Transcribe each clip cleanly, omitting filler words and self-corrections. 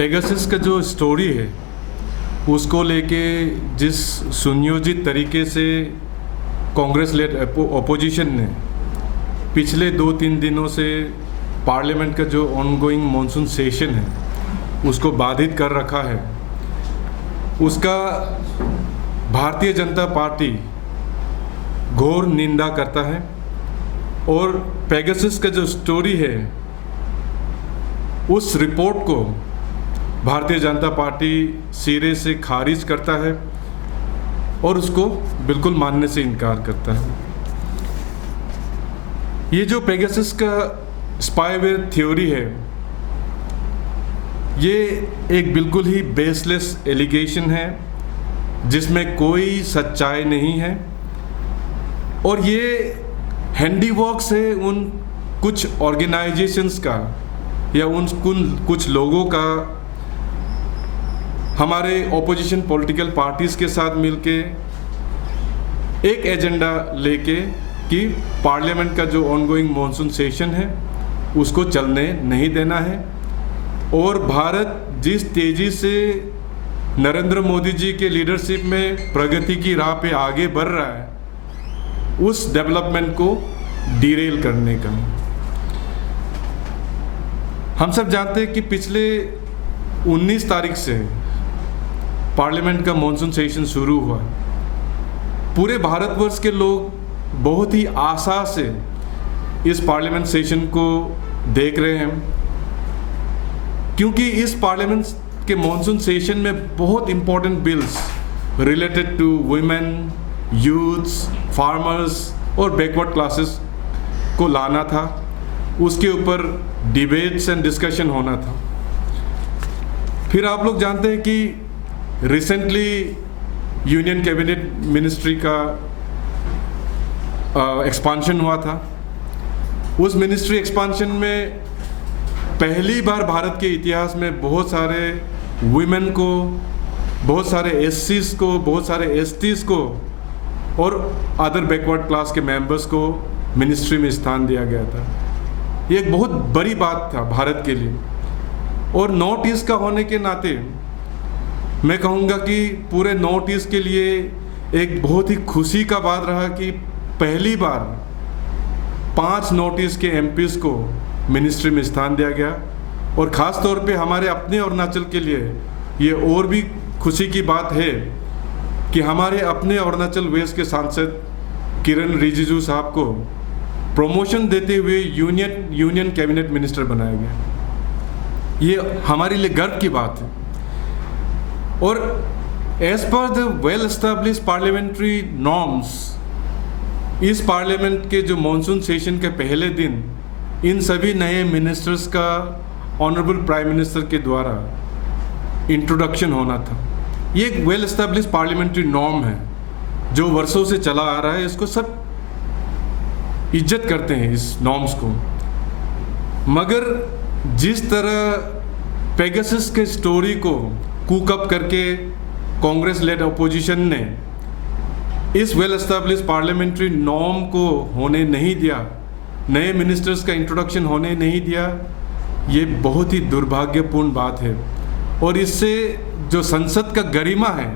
Pegasus का जो story है उसको लेके जिस सुनियोजित तरीके से कांग्रेस लेड अपोजिशन ने पिछले 2-3 दिनों से पार्लियामेंट का जो ऑनगोइंग मॉनसून सेशन है उसको बाधित कर रखा है, उसका भारतीय जनता पार्टी घोर निंदा करता है। और पेगासस का जो स्टोरी है उस रिपोर्ट को भारतीय जनता पार्टी सिरे से खारिज करता है और उसको बिल्कुल मानने से इनकार करता है। ये जो पेगासस का स्पाईवेयर थ्योरी है ये एक बिल्कुल ही बेसलेस एलिगेशन है जिसमें कोई सच्चाई नहीं है और ये हैंडीवर्क्स है उन कुछ ऑर्गेनाइजेशंस का या उन कुछ लोगों का हमारे ओपोजिशन पॉलिटिकल पार्टीज़ के साथ मिलके एक एजेंडा लेके कि पार्लियामेंट का जो ऑनगोइंग मॉनसून सेशन है उसको चलने नहीं देना है। और भारत जिस तेज़ी से नरेंद्र मोदी जी के लीडरशिप में प्रगति की राह पे आगे बढ़ रहा है उस डेवलपमेंट को डिरेल करने का। हम सब जानते हैं कि पिछले 19 तारीख से पार्लियामेंट का मॉनसून सेशन शुरू हुआ। पूरे भारतवर्ष के लोग बहुत ही आशा से इस पार्लियामेंट सेशन को देख रहे हैं क्योंकि इस पार्लियामेंट के मॉनसून सेशन में बहुत important bills related to women, youths, farmers और बैकवर्ड क्लासेस को लाना था। उसके ऊपर डिबेट्स एंड डिस्कशन होना था। फिर आप लोग जानते हैं कि रिसेंटली यूनियन कैबिनेट मिनिस्ट्री का एक्सपांशन हुआ था। उस मिनिस्ट्री एक्सपांशन में पहली बार भारत के इतिहास में बहुत सारे वुमेन को, बहुत सारे एससीज को, बहुत सारे एसटीज को और अदर बैकवर्ड क्लास के मेंबर्स को मिनिस्ट्री में स्थान दिया गया था। ये एक बहुत बड़ी बात था भारत के लिए और नॉर्थ ईस्ट का होने के नाते मैं कहूँगा कि पूरे नॉर्थ ईस्ट के लिए एक बहुत ही खुशी का बात रहा कि पहली बार 5 नॉर्थ ईस्ट के एमपीज़ को मिनिस्ट्री में स्थान दिया गया। और ख़ास तौर पे हमारे अपने अरुणाचल के लिए ये और भी खुशी की बात है कि हमारे अपने अरुणाचल वेस्ट के सांसद किरण रिजिजू साहब को प्रमोशन देते हुए यूनियन कैबिनेट मिनिस्टर बनाया गया। ये हमारे लिए गर्व की बात है। और as per the well establish parliamentary norms इस पार्लियामेंट के जो मॉनसून सेशन के पहले दिन इन सभी नए मिनिस्टर्स का ऑनरेबल प्राइम मिनिस्टर के द्वारा इंट्रोडक्शन होना था। ये एक वेल एस्टैब्लिश पार्लियामेंट्री नॉर्म है जो वर्षों से चला आ रहा है। इसको सब इज्जत करते हैं इस नॉर्म्स को। मगर जिस तरह पेगासस के स्टोरी को कुकअप करके कांग्रेस लेड अपोजिशन ने इस वेल एस्टैब्लिश पार्लियामेंट्री नॉर्म को होने नहीं दिया, नए मिनिस्टर्स का इंट्रोडक्शन होने नहीं दिया, ये बहुत ही दुर्भाग्यपूर्ण बात है और इससे जो संसद का गरिमा है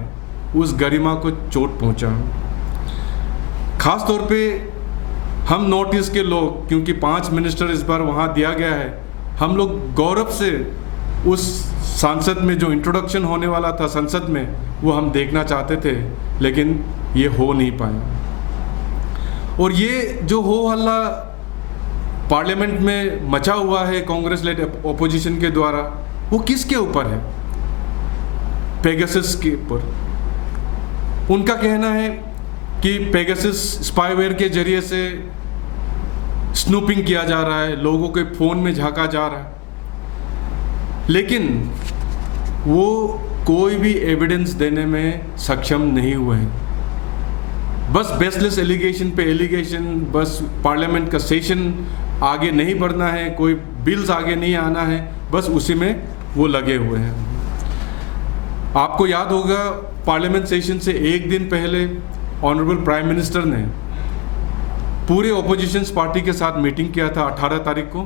उस गरिमा को चोट पहुंचा। खास तौर पे हम नॉर्थ ईस्ट के लोग, क्योंकि 5 मिनिस्टर इस बार वहाँ दिया गया है, हम लोग गौरव से उस सांसद में जो इंट्रोडक्शन होने वाला था संसद में वो हम देखना चाहते थे, लेकिन ये हो नहीं पाया। और ये जो हो हल्ला पार्लियामेंट में मचा हुआ है कांग्रेस लेड ओपोजिशन के द्वारा, वो किसके ऊपर है? पेगासस के ऊपर। उनका कहना है कि पेगासस स्पाईवेयर के जरिए से स्नूपिंग किया जा रहा है, लोगों के फ़ोन में झांका जा रहा है, लेकिन वो कोई भी एविडेंस देने में सक्षम नहीं हुए हैं। बस बेसलेस एलिगेशन पे एलिगेशन, बस पार्लियामेंट का सेशन आगे नहीं बढ़ना है, कोई बिल्स आगे नहीं आना है, बस उसी में वो लगे हुए हैं। आपको याद होगा पार्लियामेंट सेशन से एक दिन पहले ऑनरेबल प्राइम मिनिस्टर ने पूरे ओपोजिशन पार्टी के साथ मीटिंग किया था 18 तारीख को,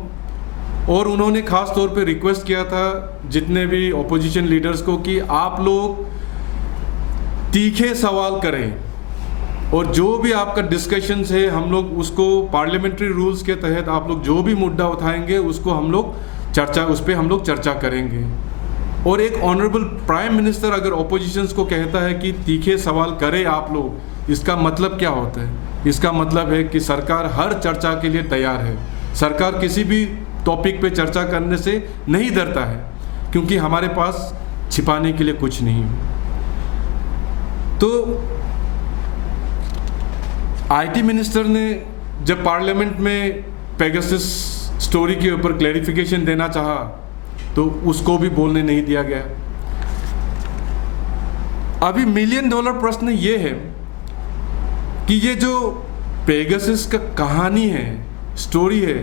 और उन्होंने ख़ास तौर पे रिक्वेस्ट किया था जितने भी ऑपोजिशन लीडर्स को कि आप लोग तीखे सवाल करें और जो भी आपका डिस्कशंस है हम लोग उसको पार्लियामेंट्री रूल्स के तहत आप लोग जो भी मुद्दा उठाएंगे उसको हम लोग उस पर हम लोग चर्चा करेंगे। और एक ऑनरेबल प्राइम मिनिस्टर अगर ऑपोजिशंस को कहता है कि तीखे सवाल करें आप लोग, इसका मतलब क्या होता है? इसका मतलब है कि सरकार हर चर्चा के लिए तैयार है। सरकार किसी भी टॉपिक पे चर्चा करने से नहीं डरता है क्योंकि हमारे पास छिपाने के लिए कुछ नहीं। तो आईटी मिनिस्टर ने जब पार्लियामेंट में पेगासस स्टोरी के ऊपर क्लैरिफिकेशन देना चाहा तो उसको भी बोलने नहीं दिया गया। अभी $1 मिलियन प्रश्न ये है कि ये जो पेगासस का कहानी है, स्टोरी है,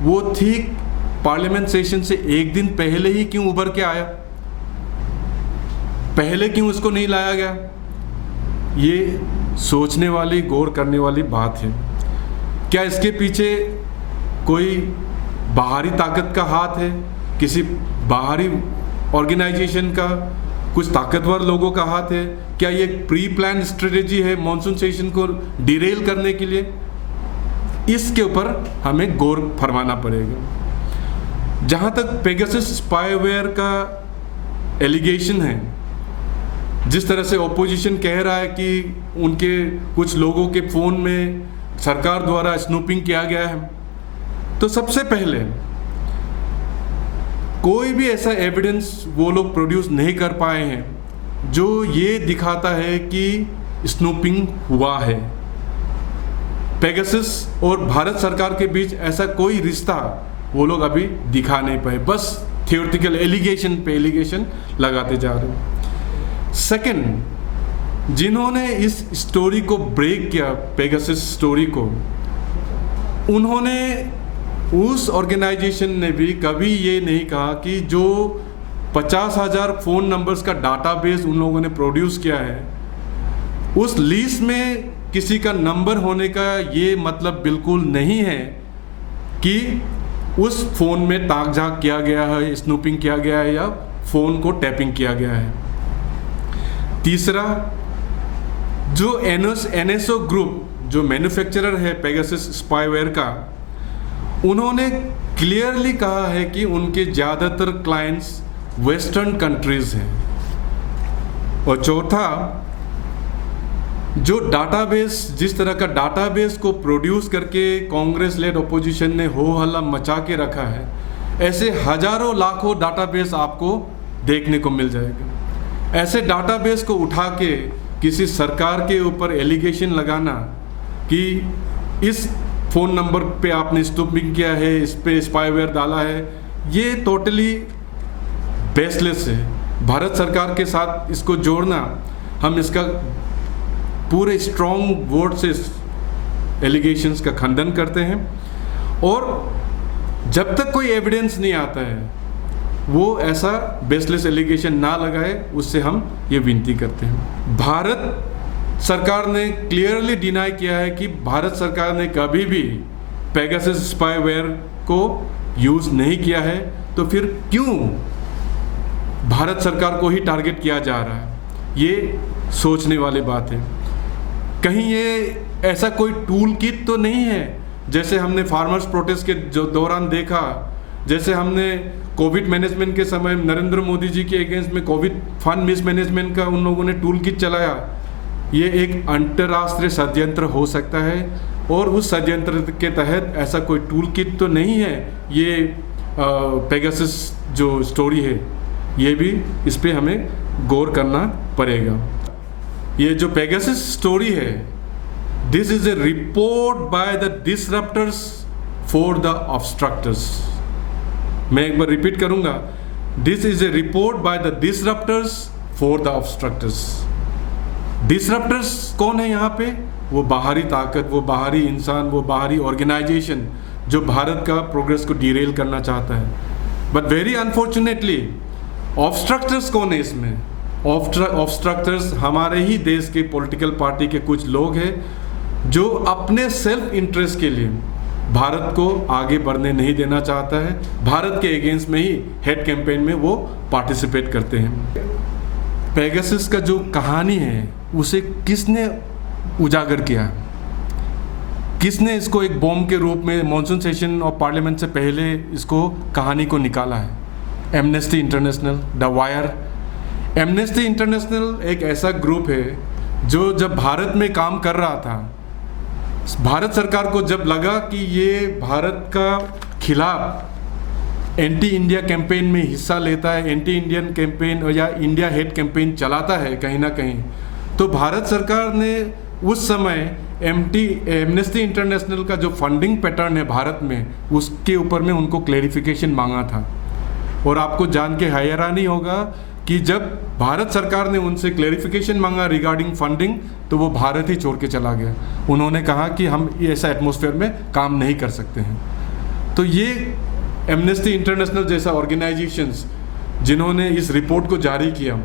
वो ठीक पार्लियामेंट सेशन से एक दिन पहले ही क्यों उभर के आया? पहले क्यों उसको नहीं लाया गया? ये सोचने वाली, गौर करने वाली बात है। क्या इसके पीछे कोई बाहरी ताकत का हाथ है? किसी बाहरी ऑर्गेनाइजेशन का, कुछ ताकतवर लोगों का हाथ है? क्या ये प्री प्लान स्ट्रेटेजी है मॉनसून सेशन को डिरेल करने के लिए? इसके ऊपर हमें गौर फरमाना पड़ेगा। जहाँ तक पेगासस स्पाईवेयर का एलिगेशन है, जिस तरह से ऑपोजिशन कह रहा है कि उनके कुछ लोगों के फ़ोन में सरकार द्वारा स्नूपिंग किया गया है, तो सबसे पहले कोई भी ऐसा एविडेंस वो लोग प्रोड्यूस नहीं कर पाए हैं जो ये दिखाता है कि स्नूपिंग हुआ है। पेगासस और भारत सरकार के बीच ऐसा कोई रिश्ता वो लोग अभी दिखा नहीं पाए, बस थियोरेटिकल एलिगेशन पे एलिगेशन लगाते जा रहे हैं। सेकंड, जिन्होंने इस स्टोरी को ब्रेक किया, पेगासस स्टोरी को, उन्होंने, उस ऑर्गेनाइजेशन ने भी कभी ये नहीं कहा कि जो 50,000 फ़ोन नंबर्स का डाटाबेस उन लोगों ने प्रोड्यूस किया है, उस लिस्ट में किसी का नंबर होने का ये मतलब बिल्कुल नहीं है कि उस फ़ोन में ताक झाँक किया गया है, स्नूपिंग किया गया है या फ़ोन को टैपिंग किया गया है। तीसरा, जो एनएसओ ग्रुप जो मैन्युफैक्चरर है पेगासस स्पाईवेयर का, उन्होंने क्लियरली कहा है कि उनके ज़्यादातर क्लाइंट्स वेस्टर्न कंट्रीज़ हैं। और चौथा, जो डाटाबेस, जिस तरह का डाटाबेस को प्रोड्यूस करके कांग्रेस लेड ऑपोजिशन ने हो हल्ला मचा के रखा है, ऐसे हजारों लाखों डाटाबेस आपको देखने को मिल जाएगा। ऐसे डाटाबेस को उठा के किसी सरकार के ऊपर एलिगेशन लगाना कि इस फ़ोन नंबर पे आपने स्नूपिंग किया है, इस पे स्पाईवेयर डाला है, ये टोटली बेसलेस है। भारत सरकार के साथ इसको जोड़ना, हम इसका पूरे स्ट्रॉन्ग वर्ड से एलिगेशंस का खंडन करते हैं। और जब तक कोई एविडेंस नहीं आता है वो ऐसा बेसलेस एलिगेशन ना लगाए, उससे हम ये विनती करते हैं। भारत सरकार ने क्लियरली डिनाई किया है कि भारत सरकार ने कभी भी पेगासस स्पाईवेयर को यूज़ नहीं किया है, तो फिर क्यों भारत सरकार को ही टारगेट किया जा रहा है? ये सोचने वाली बात है। कहीं ये ऐसा कोई टूल किट तो नहीं है जैसे हमने फार्मर्स प्रोटेस्ट के जो दौरान देखा, जैसे हमने कोविड मैनेजमेंट के समय नरेंद्र मोदी जी के अगेंस्ट में कोविड फंड मिसमैनेजमेंट का उन लोगों ने टूल किट चलाया। ये एक अंतर्राष्ट्रीय षड्यंत्र हो सकता है और उस षड्यंत्र के तहत ऐसा कोई टूल किट तो नहीं है। ये पेगासस जो स्टोरी है, ये भी इस पे हमें गौर करना पड़ेगा। ये जो पेगासस स्टोरी है, this is a report by the disruptors for the obstructors. मैं एक बार रिपीट करूंगा, this is a report by the disruptors for the obstructors. Disruptors कौन है यहाँ पे? वो बाहरी ताकत, वो बाहरी इंसान, वो बाहरी ऑर्गेनाइजेशन जो भारत का प्रोग्रेस को डिरेल करना चाहता है। बट वेरी अनफॉर्चुनेटली ऑब्स्ट्रक्टर्स कौन है इसमें? ऑब्स्ट्रक्टर्स हमारे ही देश के पॉलिटिकल पार्टी के कुछ लोग हैं जो अपने सेल्फ इंटरेस्ट के लिए भारत को आगे बढ़ने नहीं देना चाहता है। भारत के अगेंस्ट में ही हेड कैंपेन में वो पार्टिसिपेट करते हैं। पेगासस का जो कहानी है उसे किसने उजागर किया, किसने इसको एक बॉम्ब के रूप में मॉनसून सेशन ऑफ पार्लियामेंट से पहले इसको कहानी को निकाला है? Amnesty international, the wire. Amnesty international एक ऐसा ग्रुप है जो जब भारत में काम कर रहा था, भारत सरकार को जब लगा कि ये भारत का खिलाफ एंटी इंडिया कैंपेन में हिस्सा लेता है, एंटी इंडियन कैंपेन या इंडिया हेट कैंपेन चलाता है कहीं ना कहीं, तो भारत सरकार ने उस समय एमनेस्टी इंटरनेशनल का जो फंडिंग पैटर्न है भारत में, उसके ऊपर में उनको क्लेरिफिकेशन मांगा था। और आपको जान के हैरानी होगा कि जब भारत सरकार ने उनसे क्लेरिफिकेशन मांगा रिगार्डिंग फंडिंग, तो वो भारत ही छोड़ के चला गया। उन्होंने कहा कि हम ऐसा एटमॉस्फेयर में काम नहीं कर सकते हैं। तो ये एमनेस्टी इंटरनेशनल जैसा ऑर्गेनाइजेशंस जिन्होंने इस रिपोर्ट को जारी किया,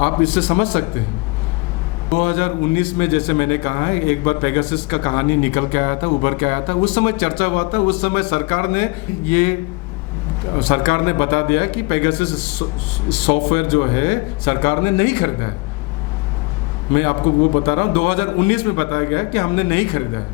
आप इससे समझ सकते हैं 2019 में जैसे मैंने कहा है, एक बार पेगासस का कहानी निकल के आया था, उभर के आया था, उस समय चर्चा हुआ था। उस समय सरकार ने बता दिया कि पेगासस सॉफ्टवेयर जो है सरकार ने नहीं खरीदा है। मैं आपको वो बता रहा हूँ, 2019 में बताया गया कि हमने नहीं खरीदा है।